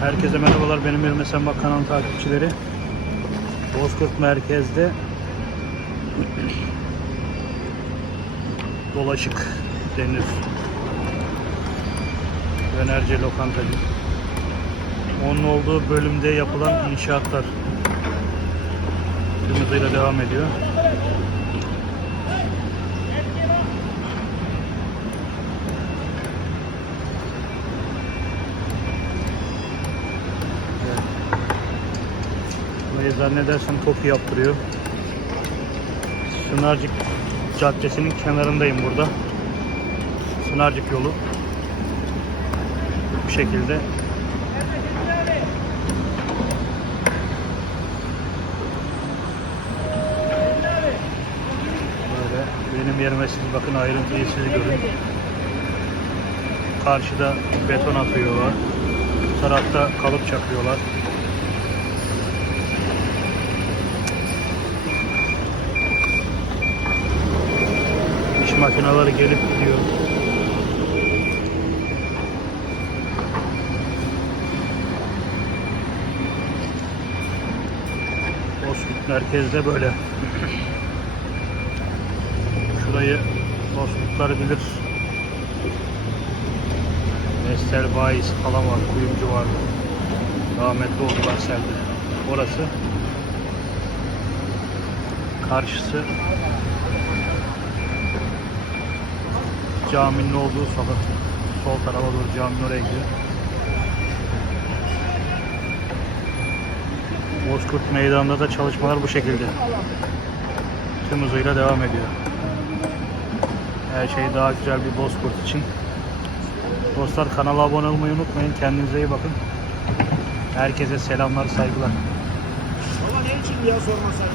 Herkese merhabalar. Benim Yirmi Sembak kanalı takipçileri. Bozkurt merkezde dolaşık denir. Dönerci lokantacı. Onun olduğu bölümde yapılan inşaatlar tüm hızıyla devam ediyor. Burayı zannedersem TOKİ yaptırıyor. Sınarcık Caddesi'nin kenarındayım burada. Sınarcık yolu. Bu şekilde. Böyle benim yerime siz bakın ayrıntıyı siz görün. Karşıda beton atıyorlar. Tarafta kalıp çakıyorlar. İş makineleri gelip gidiyor. Bozkurt merkezde böyle. Şurayı Bozkurtlar bilir. Vestel Bayis falan var, kuyumcu var. Rahmetli oldular selde. Orası. Karşısı caminin olduğu sokak. Sol tarafa doğru caminin oraya gidiyor. Bozkurt Meydanı'nda da çalışmalar bu şekilde. Tüm hızıyla devam ediyor. Her şey daha güzel bir Bozkurt için. Dostlar kanala abone olmayı unutmayın. Kendinize iyi bakın. Herkese selamlar, saygılar. Baba ne için ya sormasak?